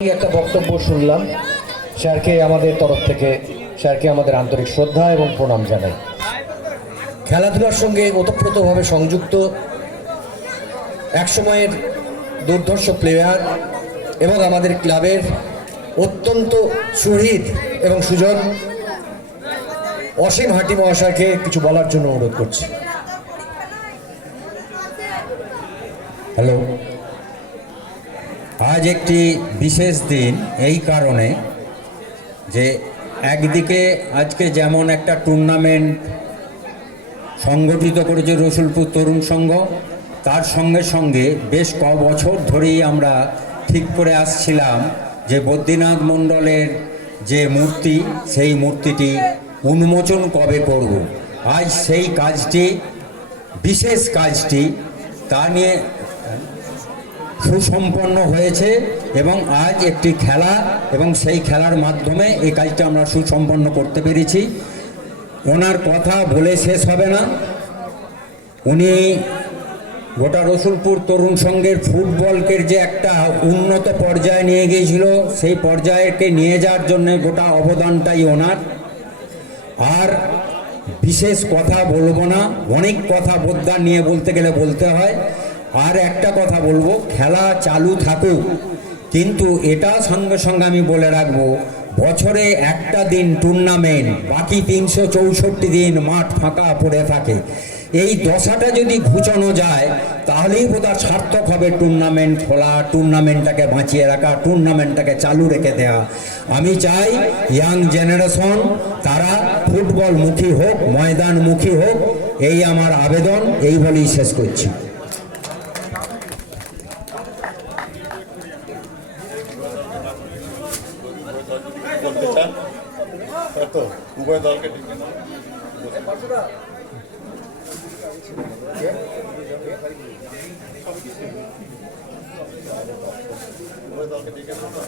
একটা বক্তব্য শুনলাম। স্যারকে আমাদের তরফ থেকে স্যারকে আমাদের আন্তরিক শ্রদ্ধা এবং প্রণাম জানাই। খেলাধুলার সঙ্গে ওতপ্রোতভাবে সংযুক্ত একসময়ের দুর্ধর্ষ প্লেয়ার এবং আমাদের ক্লাবের অত্যন্ত সুহৃদ এবং সুজন অসীম হাটি মহাশয়কে কিছু বলার জন্য অনুরোধ করছি। হ্যালো, আজ একটি বিশেষ দিন এই কারণে যে একদিকে আজকে যেমন একটা টুর্নামেন্ট সংগঠিত করেছে রসুলপুর তরুণ সংঘ, তার সঙ্গে সঙ্গে বেশ ক বছর ধরেই আমরা ঠিক করে আসছিলাম যে বদ্রীনাথ মণ্ডলের যে মূর্তি, সেই মূর্তিটি উন্মোচন কবে করব। আজ সেই কাজটি, বিশেষ কাজটি তা নিয়ে সুসম্পন্ন হয়েছে এবং আজ একটি খেলা এবং সেই খেলার মাধ্যমে এই কাজটা আমরা সুসম্পন্ন করতে পেরেছি। ওনার কথা বলে শেষ হবে না। উনি গোটা রসুলপুর তরুণ সংঘের ফুটবলকে যে একটা উন্নত পর্যায়ে নিয়ে গিয়েছিল, সেই পর্যায়কে নিয়ে যাওয়ার জন্য গোটা অবদানটাই ওনার। আর বিশেষ কথা বলবো না, অনেক কথা বোদ্ধার নিয়ে বলতে গেলে বলতে হয়। আর একটা কথা বলবো, খেলা চালু থাকুক, কিন্তু এটা সঙ্গে সঙ্গে আমি বলে রাখবো, বছরে একটা দিন টুর্নামেন্ট, বাকি 364 দিন মাঠ ফাঁকা পড়ে থাকে। এই দশাটা যদি ঘুচানো যায় তাহলেই বোধহয় সার্থক হবে টুর্নামেন্ট খোলা, টুর্নামেন্টটাকে বাঁচিয়ে রাখা, টুর্নামেন্টটাকে চালু রেখে দেওয়া। আমি চাই ইয়াং জেনারেশন তারা ফুটবলমুখী হোক, ময়দানমুখী হোক, এই আমার আবেদন। এই বলেই শেষ করছি। উভয় দলকে ডেকে নাও। উভয় দলকে ডেকে নাও না।